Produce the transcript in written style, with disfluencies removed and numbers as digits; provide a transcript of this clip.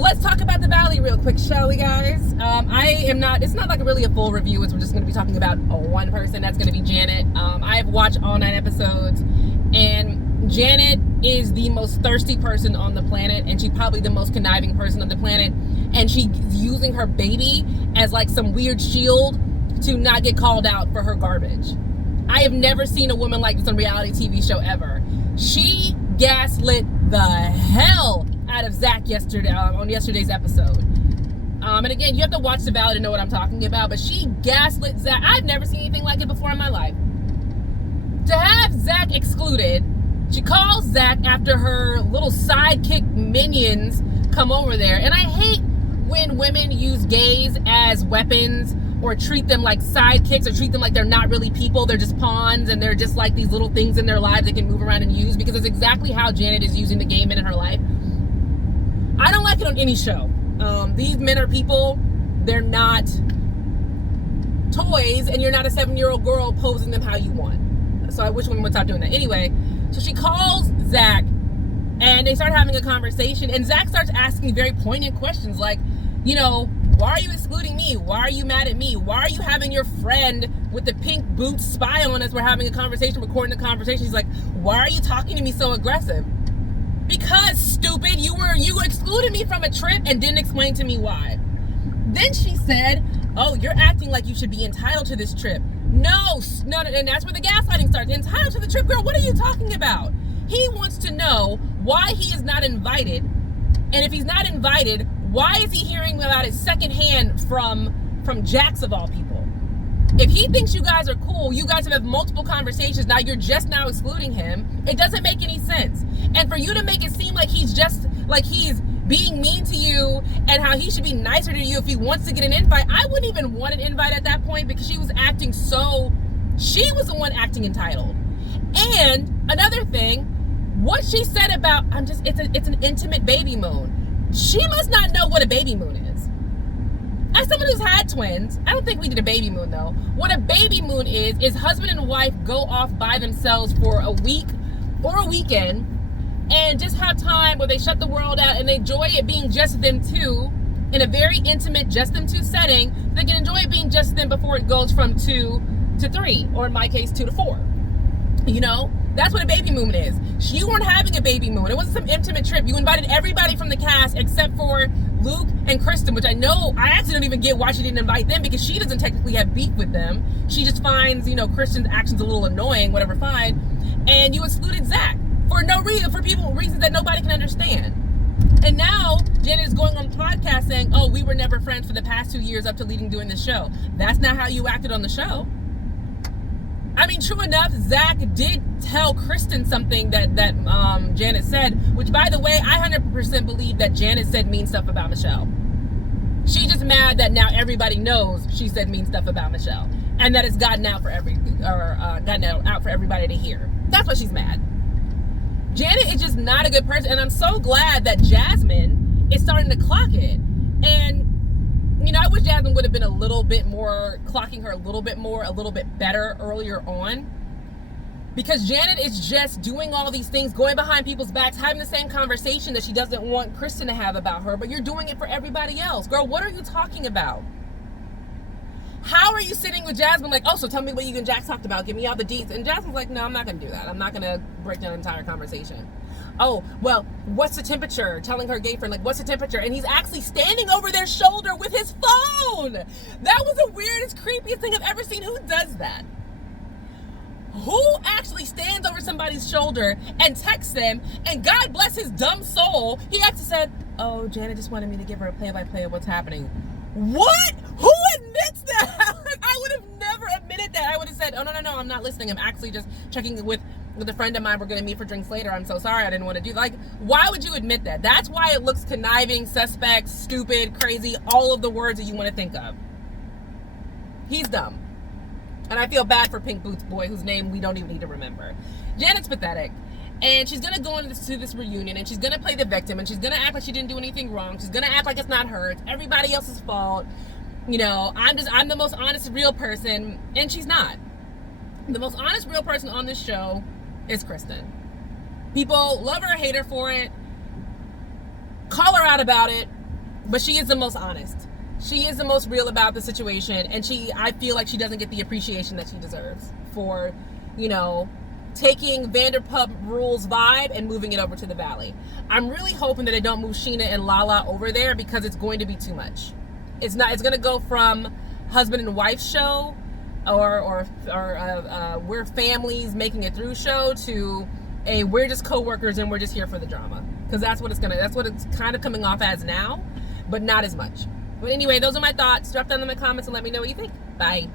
let's talk about the Valley real quick, shall we, guys? It's not like really a full review. We're just going to be talking about one person. That's going to be Janet. I have watched all 9 episodes, and Janet is the most thirsty person on the planet, and she's probably the most conniving person on the planet, and she's using her baby as like some weird shield to not get called out for her garbage. I have never seen a woman like this on a reality TV show ever. She gaslit the hell out of Zach yesterday on yesterday's episode. And again, you have to watch the Valley to know what I'm talking about, but she gaslit Zach. I've never seen anything like it before in my life. To have Zach excluded, she calls Zach after her little sidekick minions come over there. And I hate when women use gays as weapons or treat them like sidekicks or treat them like they're not really people. They're just pawns and they're just like these little things in their lives they can move around and use, because it's exactly how Janet is using the gay men in her life. I don't like it on any show. These men are people. They're not toys, and you're not a 7-year-old girl posing them how you want. So I wish women would stop doing that. Anyway, so she calls Zach and they start having a conversation, and Zach starts asking very poignant questions like, you know, why are you excluding me? Why are you mad at me? Why are you having your friend with the pink boots spy on us? We're having a conversation, recording the conversation. She's like, why are you talking to me so aggressive? Because, stupid, you excluded me from a trip and didn't explain to me why. Then she said, oh, you're acting like you should be entitled to this trip. No, and that's where the gaslighting starts. Entitled to the trip, girl, what are you talking about? He wants to know why he is not invited, and if he's not invited, why is he hearing about it secondhand from Jax of all people? If he thinks you guys are cool, you guys have had multiple conversations, now you're just now excluding him. It doesn't make any sense. And for you to make it seem like he's being mean to you and how he should be nicer to you if he wants to get an invite, I wouldn't even want an invite at that point, because she was the one acting entitled. And another thing, what she said about, it's an intimate baby moon. She must not know what a baby moon is. As someone who's had twins, I don't think we did a baby moon though. What a baby moon is husband and wife go off by themselves for a week or a weekend and just have time where they shut the world out and they enjoy it being just them two in a very intimate, just them two setting. They can enjoy it being just them before it goes from 2 to 3, or in my case, 2 to 4. You know? That's what a baby moon is. You weren't having a baby moon. It wasn't some intimate trip. You invited everybody from the cast except for Luke and Kristen, which I actually don't even get why she didn't invite them, because she doesn't technically have beef with them. She just finds, Kristen's actions a little annoying, whatever, fine. And you excluded Zach for no reason, for reasons that nobody can understand. And now Janet is going on the podcast saying, oh, we were never friends for the past 2 years up to doing this show. That's not how you acted on the show. I mean, true enough, Zach did tell Kristen something that Janet said, which, by the way, I 100% believe that Janet said mean stuff about Michelle. She's just mad that now everybody knows she said mean stuff about Michelle, and that it's gotten out for everybody to hear. That's why she's mad. Janet is just not a good person, and I'm so glad that Jasmine is starting to clock it. And I wish Jasmine would have been a little bit more, clocking her a little bit better earlier on. Because Janet is just doing all these things, going behind people's backs, having the same conversation that she doesn't want Kristen to have about her, but you're doing it for everybody else. Girl, what are you talking about? How are you sitting with Jasmine like, oh, so tell me what you and Jax talked about. Give me all the deets. And Jasmine's like, no, I'm not going to do that. I'm not going to break down an entire conversation. Oh, well, what's the temperature? Telling her gay friend, like, what's the temperature? And he's actually standing over their shoulder with his phone. That was the weirdest, creepiest thing I've ever seen. Who does that? Who actually stands over somebody's shoulder and texts them? And God bless his dumb soul, he actually said, oh, Janet just wanted me to give her a play-by-play of what's happening. What? Who admits that? I would have never admitted that. I would have said, oh, no, I'm not listening. I'm actually just checking with a friend of mine. We're going to meet for drinks later. I'm so sorry. I didn't want to do that. Like, why would you admit that? That's why it looks conniving, suspect, stupid, crazy, all of the words that you want to think of. He's dumb. And I feel bad for Pink Boots Boy, whose name we don't even need to remember. Janet's pathetic. And she's going to go into this reunion, and she's going to play the victim, and she's going to act like she didn't do anything wrong. She's going to act like it's not her. It's everybody else's fault. I'm the most honest, real person, and she's not. The most honest, real person on this show is Kristen. People love her or hate her for it, call her out about it, But she is the most honest. She is the most real about the situation, and I feel like she doesn't get the appreciation that she deserves for, taking Vanderpump Rules vibe and moving it over to the Valley. I'm really hoping that they don't move Sheena and Lala over there, because it's going to be too much. It's going to go from husband and wife show or we're families making it through show to a we're just co-workers and we're just here for the drama, because that's what it's kind of coming off as now, but not as much. But anyway, those are my thoughts. Drop down in the comments and let me know what you think. Bye.